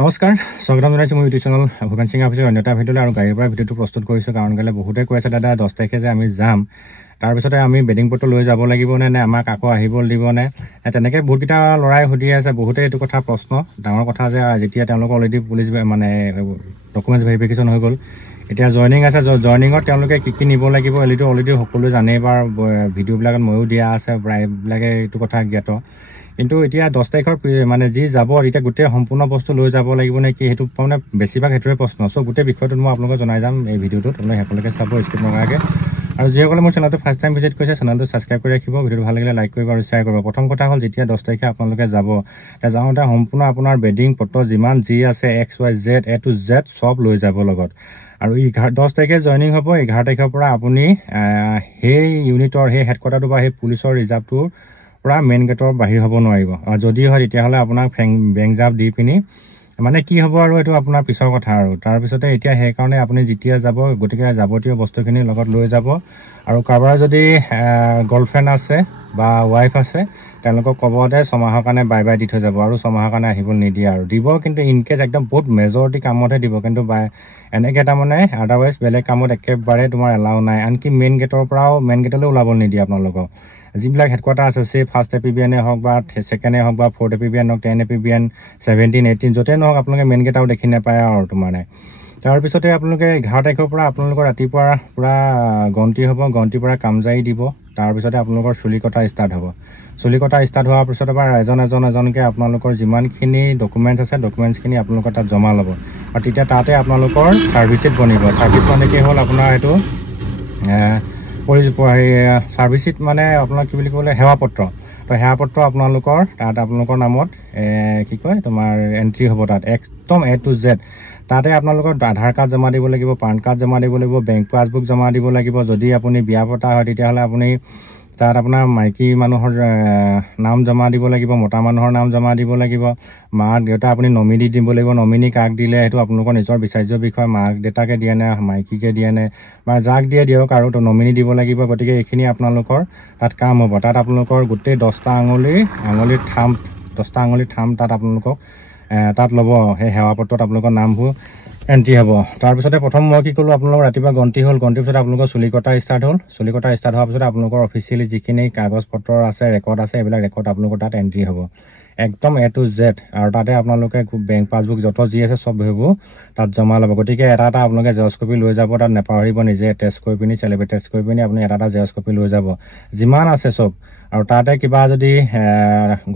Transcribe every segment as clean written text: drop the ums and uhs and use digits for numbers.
নমস্কাৰ স্বাগতম জনাইছোঁ মোৰ ইউটিউব চেনেল ভূপেন সিং অফিচৰ অন্যটা ভিডিঅ'লৈ আৰু গাড়ীৰ পৰা ভিডিঅ'টো প্ৰস্তুত কৰিছোঁ কাৰণ কেলৈ বহুতে কৈ আছে দাদা 10 তাৰিখে যে আমি যাম তাৰপিছতে আমি বেডিং পত্ৰ লৈ যাব লাগিব নে আমাক আকৌ আহিব দিব নে তেনেকৈ বহুতকেইটা লৰাই সুধি আছে বহুতে এইটো কথা প্ৰশ্ন ডাঙৰ কথা যে যেতিয়া তেওঁলোক অলৰেডি পুলিচ মানে ডকুমেণ্টছ ভেৰিফিকেশ্যন হৈ গ'ল এতিয়া জইনিং আছে জইনিঙত তেওঁলোকে কি নিব লাগিব এইটো অলৰেডি সকলোৱে জানেই বা ভিডিঅ'বিলাকত ময়ো দিয়া আছে প্ৰায়বিলাকে এইটো কথা জ্ঞাত কিন্তু এতিয়া 10 তাৰিখৰ মানে যি যাব এতিয়া গোটেই সম্পূৰ্ণ বস্তু লৈ যাব লাগিব নে কি সেইটো মানে বেছিভাগ সেইটোৱে প্ৰশ্ন চ' গোটেই বিষয়টোত মই আপোনালোকক জনাই যাম এই ভিডিঅ'টোত আপোনালোকে সকলোকে চাব স্কিপ নকৰাকৈ আৰু যিসকলে মোৰ চেনেলটো ফাৰ্ষ্ট টাইম ভিজিট কৰিছে চেনেলটো ছাবস্ক্ৰাইব কৰি ৰাখিব ভিডিঅ'টো ভাল লাগিলে লাইক কৰিব আৰু শ্বেয়াৰ কৰিব প্ৰথম কথা হ'ল যেতিয়া 10 তাৰিখে আপোনালোকে যাব যাওঁতে সম্পূৰ্ণ আপোনাৰ বেডিং পত্ৰ যিমান যি আছে XYZ A to Z সব লৈ যাব লগত আৰু 10 তাৰিখে জইনিং হ'ব 11 তাৰিখৰ পৰা আপুনি সেই ইউনিটৰ সেই হেডকোৱাৰ্টাৰটো বা সেই পুলিচৰ ৰিজাৰ্ভটোৰ পৰা মেইন গেটৰ বাহিৰ হ'ব নোৱাৰিব আৰু যদি হয় তেতিয়াহ'লে আপোনাক বেংক জাপ দি পিনি মানে কি হ'ব আৰু এইটো আপোনাৰ পিছৰ কথা আৰু তাৰপিছতে এতিয়া সেইকাৰণে আপুনি যেতিয়া যাব গতিকে যাৱতীয় বস্তুখিনি লগত লৈ যাব আৰু কাৰোবাৰ যদি গাৰ্লফ্ৰেণ্ড আছে বা ৱাইফ আছে তেওঁলোকক ক'ব যে ছমাহৰ কাৰণে বাই বাই দি থৈ যাব আৰু ছমাহৰ কাৰণে আহিব নিদিয়ে আৰু দিব কিন্তু ইন কেছ একদম বহুত মেজৰিটি কামতহে দিব কিন্তু এনেকৈ তাৰমানে আদাৰৱাইজ বেলেগ কামত একেবাৰে তোমাৰ এলাউ নাই আনকি মেইন গেটৰ পৰাও মেইন গেটলৈ ওলাব নিদিয়ে আপোনালোকক যিবিলাক হেডকোৱাৰ্টাৰ আছে সেই ফাৰ্ষ্ট এপিবিএনে হওক বা ছেকেণ্ডে হওক বা ফ'ৰ্থ এপিবিএন হওক 10 এপিবিএন 17 18 য'তে নহওক আপোনালোকে মেইন গেট আৰু দেখি নাপায় আৰু তোমাৰ তাৰপিছতে আপোনালোকে 11 তাৰিখৰ পৰা আপোনালোকৰ ৰাতিপুৱা পূৰা গন্তি হ'ব গন্তিৰ পৰা কামজাৰি দিব তাৰপিছতে আপোনালোকৰ চুলি কটা ষ্টাৰ্ট হ'ব চুলি কটা ষ্টাৰ্ট হোৱাৰ পিছতে পৰা এজনকৈ আপোনালোকৰ যিমানখিনি ডকুমেণ্টছ আছে ডকুমেণ্টছখিনি আপোনালোকৰ তাত জমা ল'ব আৰু তেতিয়া তাতে আপোনালোকৰ ছাৰ্ভিচ ছিট বনিব ছাৰ্ভিচ মানে কি হ'ল আপোনাৰ এইটো ছাৰ্ভিচ ছিট মানে আপোনাক কি বুলি ক'লে সেৱাপত্ৰ তো সেৱাপত্ৰ আপোনালোকৰ তাত আপোনালোকৰ নামত কি কয় তোমাৰ এণ্ট্ৰি হ'ব তাত একদম A to Z তাতে আপোনালোকৰ আধাৰ কাৰ্ড জমা দিব লাগিব পান কাৰ্ড জমা দিব লাগিব বেংক পাছবুক জমা দিব লাগিব যদি আপুনি বিয়া পতা হয় তেতিয়াহ'লে আপুনি তাত আপোনাৰ মাইকী মানুহৰ নাম জমা দিব লাগিব মতা মানুহৰ নাম জমা দিব লাগিব মাক দেউতা আপুনি নমিনি দিব লাগিব নমিনি কাক দিলে সেইটো আপোনালোকৰ নিজৰ বিচাৰ্য বিষয় মাক দেউতাকে দিয়ে নে মাইকীকে দিয়ে নে বা যাক দিয়ে দিয়ক আৰু নমিনি দিব লাগিব গতিকে এইখিনি আপোনালোকৰ তাত কাম হ'ব তাত আপোনালোকৰ গোটেই 10টা আঙুলিৰ থাম তাত আপোনালোকক তাত ল'ব সেই সেৱাপত্ৰত আপোনালোকৰ নামবোৰ এণ্ট্ৰি হ'ব তাৰপিছতে প্ৰথম মই কি ক'লোঁ আপোনালোকৰ ৰাতিপুৱা গন্তি হ'ল গন্তিৰ পিছত আপোনালোকৰ চুলি কটা ষ্টাৰ্ট হ'ল চুলি কটা ষ্টাৰ্ট হোৱাৰ পিছত আপোনালোকৰ অফিচিয়েলি যিখিনি কাগজ পত্ৰ আছে ৰেকৰ্ড আছে এইবিলাক ৰেকৰ্ড আপোনালোকৰ তাত এণ্ট্ৰি হ'ব একদম A to Z আৰু তাতে আপোনালোকে বেংক পাছবুক যত যি আছে চব সেইবোৰ তাত জমা ল'ব গতিকে এটা আপোনালোকে জেৰক্স কপি লৈ যাব তাত নেপাহৰিব নিজে টেষ্ট কৰি পিনি চেলিব্ৰেট টেষ্ট কৰি পিনি আপুনি এটা জেৰক্স কপি লৈ যাব যিমান আছে চব আৰু তাতে কিবা যদি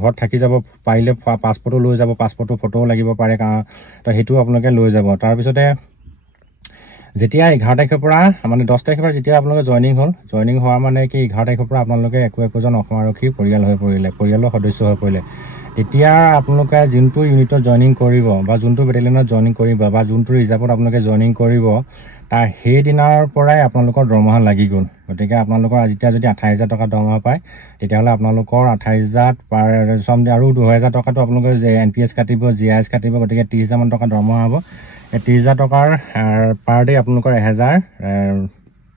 ঘৰত থাকি যাব পাৰিলে পাছপৰ্টো লৈ যাব পাছপৰ্টৰ ফটোও লাগিব পাৰে কাৰণ তো সেইটো আপোনালোকে লৈ যাব তাৰপিছতে যেতিয়া 11 তাৰিখৰ পৰা মানে 10 তাৰিখৰ পৰা যেতিয়া আপোনালোকে জইনিং হোৱাৰ মানে কি 11 তাৰিখৰ পৰা আপোনালোকে একোজন অসম আৰক্ষী পৰিয়ালৰ সদস্য হৈ পৰিলে তেতিয়া আপোনালোকে যোনটো ইউনিটত জইনিং কৰিব বা যোনটো বেটেলিয়নত জইনিং কৰিব বা যোনটো ৰিজাৰ্ভত আপোনালোকে জইনিং কৰিব তাৰ সেই দিনাৰ পৰাই আপোনালোকৰ দৰমহা লাগি গ'ল গতিকে আপোনালোকৰ যেতিয়া যদি 28,000 টকা দৰমহা পায় তেতিয়াহ'লে আপোনালোকৰ 28,000 পাৰ আৰু 2,000 টকাটো আপোনালোকে NPS কাটিব GIS কাটিব গতিকে 30,000 মান টকা দৰমহা হ'ব 30,000 টকাৰ পাৰ ডে আপোনালোকৰ 1,000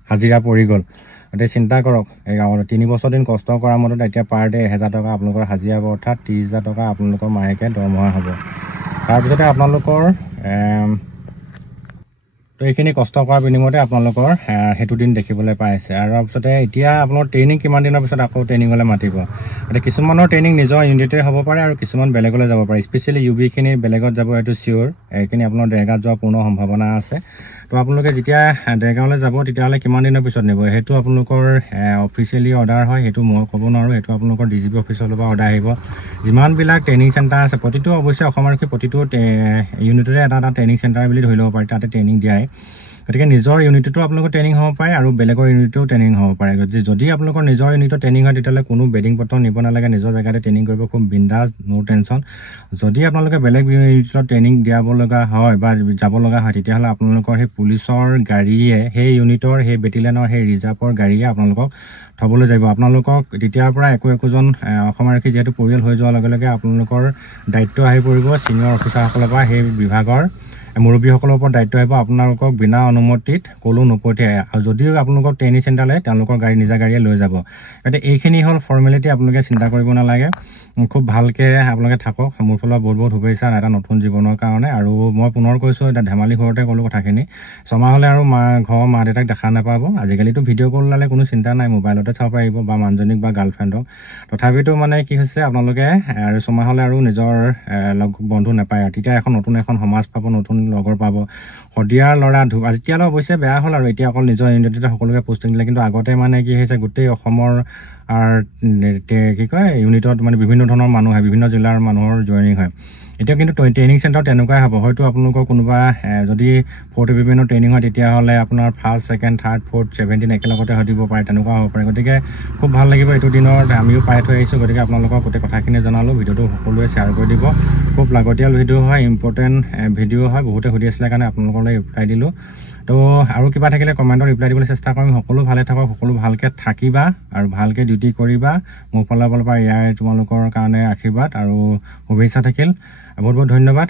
হাজিৰা পৰি গ'ল গতিকে চিন্তা কৰক 3 বছৰ দিন কষ্ট কৰাৰ মতে এতিয়া পাৰ ডে 1,000 টকা আপোনালোকৰ হাজিৰা হ'ব অৰ্থাৎ 30,000 টকা আপোনালোকৰ মাহেকে দৰমহা হ'ব তাৰপিছতে আপোনালোকৰ তো এইখিনি কষ্ট কৰাৰ বিনিময়তে আপোনালোকৰ সেইটো দিন দেখিবলৈ পাইছে আৰু তাৰপিছতে এতিয়া আপোনালোকৰ ট্ৰেইনিং কিমান দিনৰ পিছত আকৌ ট্ৰেইনিঙলৈ মাতিব এতিয়া কিছুমানৰ ট্ৰেইনিং নিজৰ ইউনিটে হ'ব পাৰে আৰু কিছুমান বেলেগলৈ যাব পাৰে স্পেচিয়েলি UB-খিনি বেলেগত যাব এইটো চিয়'ৰ এইখিনি আপোনাৰ দেৰগাঁৱত যোৱাৰ পূৰ্ণ সম্ভাৱনা আছে তো আপোনালোকে যেতিয়া দেৰগাঁৱলৈ যাব তেতিয়াহ'লে কিমান দিনৰ পিছত নিব সেইটো আপোনালোকৰ অফিচিয়েলি অৰ্ডাৰ হয় সেইটো মই ক'ব নোৱাৰোঁ সেইটো আপোনালোকৰ DGP অফিচৰ পৰা অৰ্ডাৰ আহিব যিমানবিলাক ট্ৰেইনিং চেণ্টাৰ আছে প্ৰতিটো অৱশ্যে অসম আৰক্ষী প্ৰতিটো ইউনিটৰে এটা ট্ৰেইনিং চেণ্টাৰ বুলি ধৰি ল'ব পাৰি তাতে ট্ৰেইনিং দিয়ায় গতিকে নিজৰ ইউনিটতো আপোনালোকৰ ট্ৰেইনিং হ'ব পাৰে আৰু বেলেগৰ ইউনিটতো ট্ৰেইনিং হ'ব পাৰে যদি আপোনালোকৰ নিজৰ ইউনিটত ট্ৰেইনিং হয় তেতিয়াহ'লে কোনো বেডিং পত্ৰ নিব নালাগে নিজৰ জেগাতে ট্ৰেইনিং কৰিব খুব বিন্দাছ নো টেনশ্যন যদি আপোনালোকে বেলেগ ইউনিটত ট্ৰেইনিং দিয়াব লগা হয় বা যাব লগা হয় তেতিয়াহ'লে আপোনালোকৰ সেই পুলিচৰ গাড়ীয়ে সেই ইউনিটৰ সেই বেটেলিয়নৰ সেই ৰিজাৰ্ভৰ গাড়ীয়ে আপোনালোকক থ'বলৈ যাব আপোনালোকক তেতিয়াৰ পৰা একোজন অসম আৰক্ষী যিহেতু পৰিয়াল হৈ যোৱাৰ লগে লগে আপোনালোকৰ দায়িত্ব আহি পৰিব ছিনিয়ৰ অফিচাৰসকলৰ পৰা সেই বিভাগৰ মুৰব্বীসকলৰ ওপৰত দায়িত্ব আহিব আপোনালোক আপোনালোকক বিনা অনুমতিত ক'লো নপঠিয়ায় আৰু যদিও আপোনালোকক ট্ৰেইনিং চেণ্টাৰলৈ তেওঁলোকৰ গাড়ী নিজা গাড়ীয়ে লৈ যাব গতিকে এইখিনি হ'ল ফৰ্মেলিটি আপোনালোকে চিন্তা কৰিব নালাগে খুব ভালকৈ আপোনালোকে থাকক মোৰ ফালৰ বহুত বহুত শুভেচ্ছা এটা নতুন জীৱনৰ কাৰণে আৰু মই পুনৰ কৈছোঁ এতিয়া ধেমালি ঘৰতে ক'লোঁ কথাখিনি ছমাহ হ'লে আৰু ঘৰৰ মা দেউতাক দেখা নাপাব আজিকালিতো ভিডিঅ' কল ওলালে কোনো চিন্তা নাই মোবাইলতে চাব পাৰিব বা মানুহজনীক বা গাৰ্লফ্ৰেণ্ডক তথাপিতো মানে কি হৈছে আপোনালোকে আৰু ছমাহ হ'লে আৰু নিজৰ লগ বন্ধু নাপায় আৰু তেতিয়া এখন সমাজ পাব নতুন লগৰ পাব শদিয়াৰ ল'ৰা যেতিয়ালৈ অৱশ্যে বেয়া হ'ল আৰু এতিয়া অকল নিজৰ ইউনিটতে সকলোকে পোষ্টিং দিলে কিন্তু আগতে মানে কি হৈছে গোটেই অসমৰ কি কয় ইউনিটত মানে বিভিন্ন ধৰণৰ মানুহ হয় বিভিন্ন জিলাৰ মানুহৰ জইনিং হয় এতিয়া কিন্তু ট্ৰেইনিং চেণ্টাৰ তেনেকুৱাই হ'ব হয়তো আপোনালোকৰ কোনোবা যদি 4th ডিভিজনৰ ট্ৰেইনিং হয় তেতিয়াহ'লে আপোনাৰ 1st 2nd 3rd 4th 17 একেলগতে হৈ দিব পাৰে তেনেকুৱা হ'ব পাৰে গতিকে খুব ভাল লাগিব এইটো দিনত আমিও পাই থৈ আহিছোঁ গতিকে আপোনালোকক গোটেই কথাখিনি জনালোঁ ভিডিঅ'টো সকলোৱে শ্বেয়াৰ কৰি দিব খুব লাগতিয়াল ভিডিঅ' হয় ইম্পৰ্টেণ্ট ভিডিঅ' হয় বহুতে সুধি আছিলে কাৰণে আপোনালোকলৈ ৰিপ্লাই দিলোঁ তো আৰু কিবা থাকিলে কমেণ্টত ৰিপ্লাই দিবলৈ চেষ্টা কৰিম সকলো ভালে থাকক সকলো ভালকৈ থাকিবা আৰু ভালকৈ ডিউটি কৰিবা মোৰ ফালৰ পৰা ইয়াৰ তোমালোকৰ কাৰণে আশীৰ্বাদ আৰু শুভেচ্ছা থাকিল বহুত বহুত ধন্যবাদ